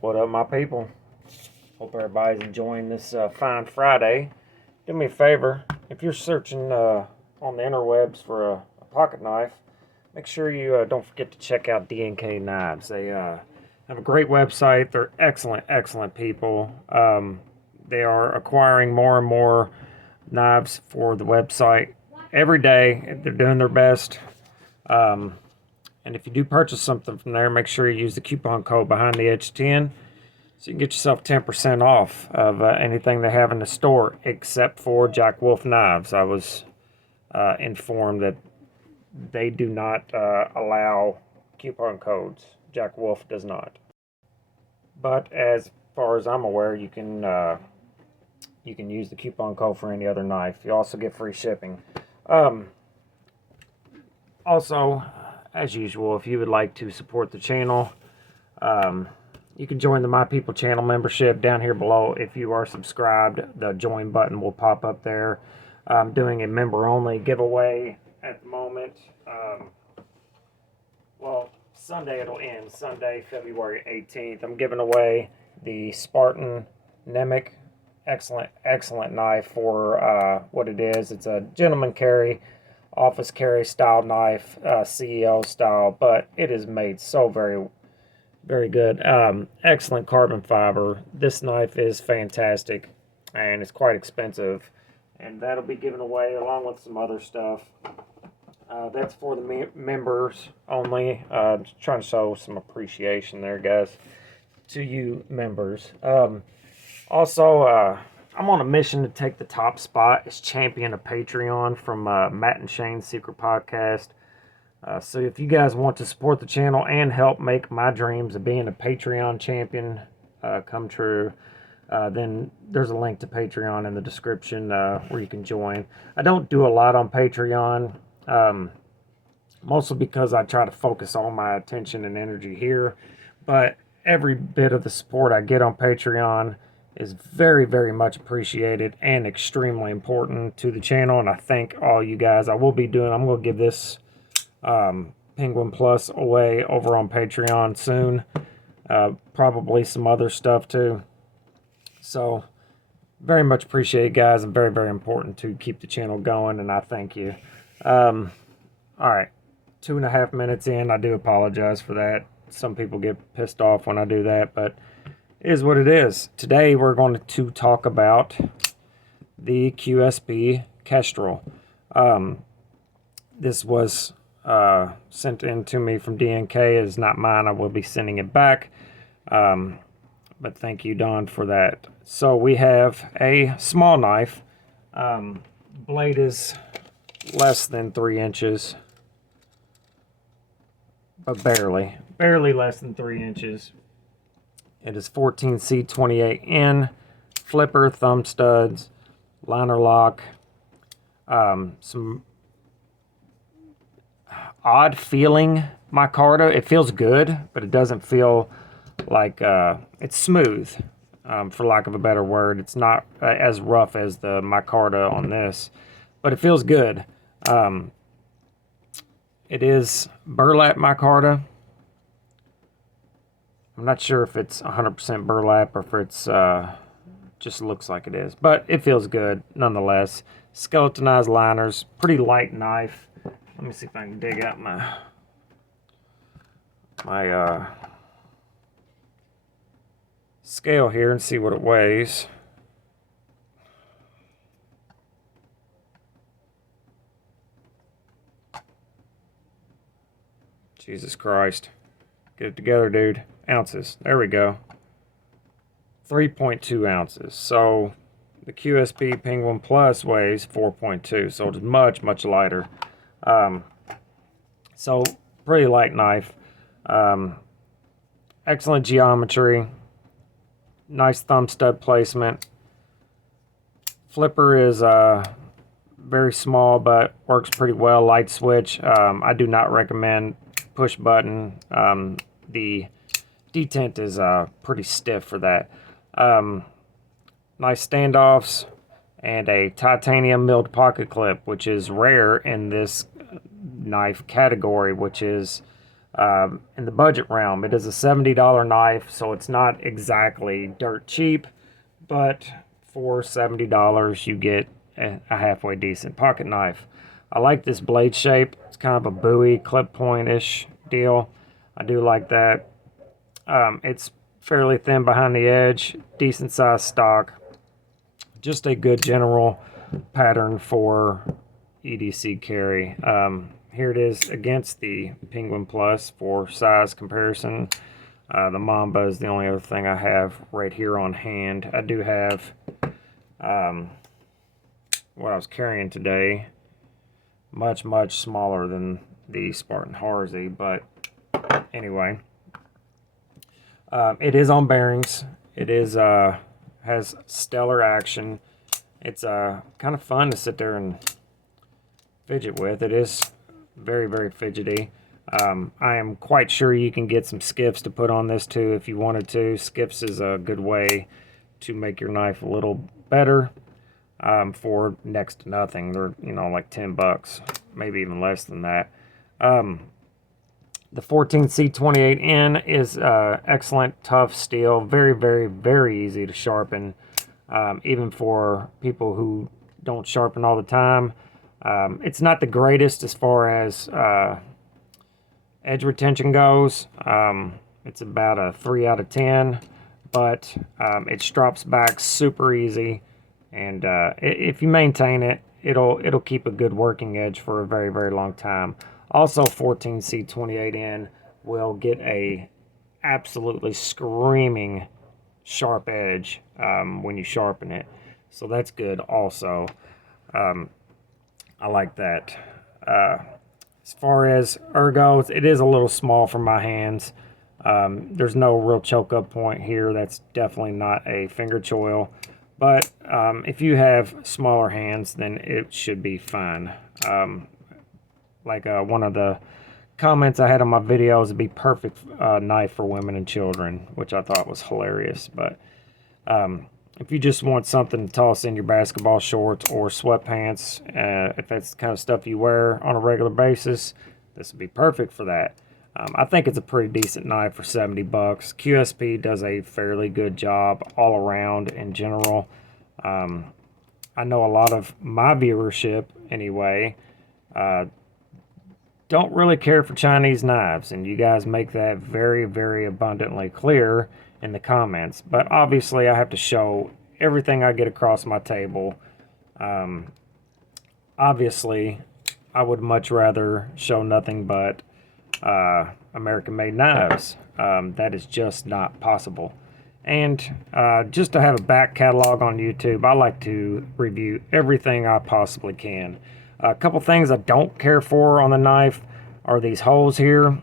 What up, my people? Hope everybody's enjoying this fine Friday. Do me a favor, if you're searching on the interwebs for a pocket knife, make sure you don't forget to check out DNK Knives. They have a great website. They're excellent people. They are acquiring more and more knives for the website every day. They're doing their best. And if you do purchase something from there, make sure you use the coupon code behind the edge 10 so you can get yourself 10% off of anything they have in the store except for Jack Wolf knives. I was informed that they do not allow coupon codes. Jack Wolf does not. But as far as I'm aware, you can use the coupon code for any other knife. You also get free shipping. Also, as usual, if you would like to support the channel, you can join the My People channel membership down here below. If you are subscribed, the join button will pop up there. I'm doing a member-only giveaway at the moment. Well, Sunday it'll end. Sunday, February 18th. I'm giving away the Spartan Nemec. Excellent knife for what it is. It's a gentleman carry, office carry style knife, CEO style, but it is made so very good. Excellent carbon fiber. This knife is fantastic, and it's quite expensive, and that'll be given away along with some other stuff. That's for the members only. Just trying to show some appreciation there, guys, to you members. Also, I'm on a mission to take the top spot as champion of Patreon from Matt and Shane's Secret Podcast. So if you guys want to support the channel and help make my dreams of being a Patreon champion come true, then there's a link to Patreon in the description where you can join. I don't do a lot on Patreon, mostly because I try to focus all my attention and energy here. But every bit of the support I get on Patreon is very much appreciated and extremely important to the channel, and I thank all you guys. I'm going to give this Penguin Plus away over on Patreon soon. Probably some other stuff too. So very much appreciate it, guys, and very important to keep the channel going, and I thank you. All right, 2.5 minutes in. I do apologize for that. Some people get pissed off when I do that, but it is what it is. Today we're going to talk about the QSP Kestrel. This was sent in to me from DNK. It is not mine. I will be sending it back. But thank you, Don, for that. So we have a small knife. Blade is less than 3 inches. But barely less than 3 inches. It is 14C28N, flipper, thumb studs, liner lock, some odd feeling micarta. It feels good, but it doesn't feel like it's smooth, for lack of a better word. It's not as rough as the micarta on this, but it feels good. It is burlap micarta. I'm not sure if it's 100% burlap or if it's just looks like it is, but it feels good nonetheless. Skeletonized liners, pretty light knife. Let me see if I can dig out my scale here and see what it weighs. Jesus Christ. Get it together, dude. Ounces. There we go. 3.2 ounces. So the QSP Penguin Plus weighs 4.2. So it's much lighter. So pretty light knife. Excellent geometry. Nice thumb stud placement. Flipper is very small but works pretty well. Light switch. I do not recommend push button. The detent is pretty stiff for that. Nice standoffs and a titanium milled pocket clip, which is rare in this knife category, which is in the budget realm. It is a $70 knife, so it's not exactly dirt cheap, but for $70 you get a halfway decent pocket knife. I like this blade shape. It's kind of a Bowie clip point-ish deal. I do like that. It's fairly thin behind the edge, decent size stock. Just a good general pattern for EDC carry. Here it is against the Penguin Plus for size comparison. The Mamba is the only other thing I have right here on hand. I do have what I was carrying today, much smaller than the Spartan Harzy, but anyway, it is on bearings. It is has stellar action. It's kind of fun to sit there and fidget with. It is very fidgety. I am quite sure you can get some skiffs to put on this too if you wanted to. Skiffs is a good way to make your knife a little better for next to nothing. They're, you know, like 10 bucks, maybe even less than that. The 14C28N is excellent, tough steel, very easy to sharpen, even for people who don't sharpen all the time. It's not the greatest as far as edge retention goes. It's about a 3 out of 10, but it strops back super easy, and if you maintain it, it'll keep a good working edge for a very long time. Also, 14C28N will get a absolutely screaming sharp edge when you sharpen it, so that's good also. I like that. As far as ergos, it is a little small for my hands. There's no real choke up point here. That's definitely not a finger choil, but if you have smaller hands, then it should be fine. Like one of the comments I had on my videos, it'd be perfect knife for women and children, which I thought was hilarious. But if you just want something to toss in your basketball shorts or sweatpants, if that's the kind of stuff you wear on a regular basis, this would be perfect for that. I think it's a pretty decent knife for 70 bucks. QSP does a fairly good job all around in general. I know a lot of my viewership, anyway, don't really care for Chinese knives, and you guys make that very abundantly clear in the comments. But obviously I have to show everything I get across my table. Obviously I would much rather show nothing but American-made knives. That is just not possible. And just to have a back catalog on YouTube, I like to review everything I possibly can. A couple things I don't care for on the knife are these holes here.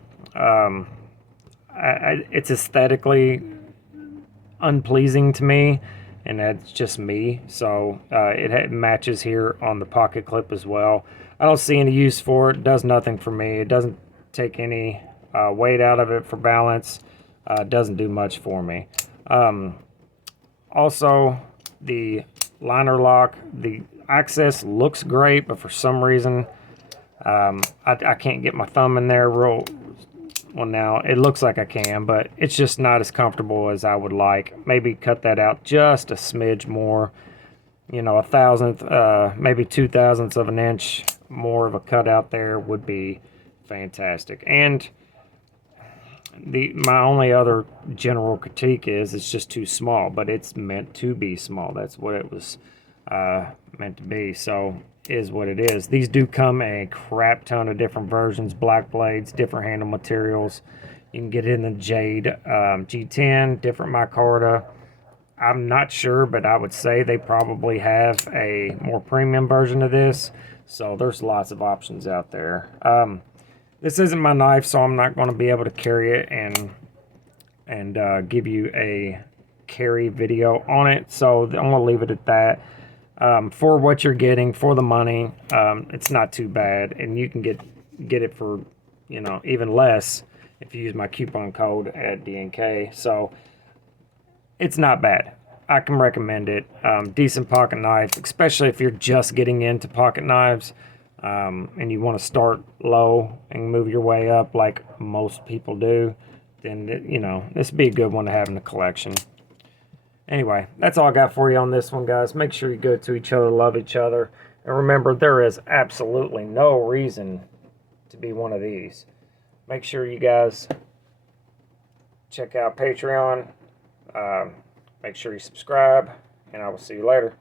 It's aesthetically unpleasing to me, and that's just me. So it matches here on the pocket clip as well. I don't see any use for it. It does nothing for me. It doesn't take any weight out of it for balance. It doesn't do much for me. Also, the liner lock, the access looks great, but for some reason I can't get my thumb in there real well. Now it looks like I can, but it's just not as comfortable as I would like. Maybe cut that out just a smidge more, you know, 1/1000th, maybe 2/1000ths of an inch more of a cutout there would be fantastic. And my only other general critique is it's just too small, but it's meant to be small. That's what it was meant to be, so is what it is. These do come in a crap ton of different versions, black blades, different handle materials. You can get it in the Jade G10, different micarta. I'm not sure, but I would say they probably have a more premium version of this, so there's lots of options out there. This isn't my knife, so I'm not going to be able to carry it and give you a carry video on it, so I'm going to leave it at that. For what you're getting for the money, it's not too bad, and you can get it for, you know, even less if you use my coupon code at DNK. So it's not bad. I can recommend it. Decent pocket knife, especially if you're just getting into pocket knives. and you want to start low and move your way up like most people do, then, you know, this would be a good one to have in the collection. Anyway, that's all I got for you on this one, guys. Make sure you go to each other, love each other, and remember, there is absolutely no reason to be one of these. Make sure you guys check out Patreon. Make sure you subscribe, and I will see you later.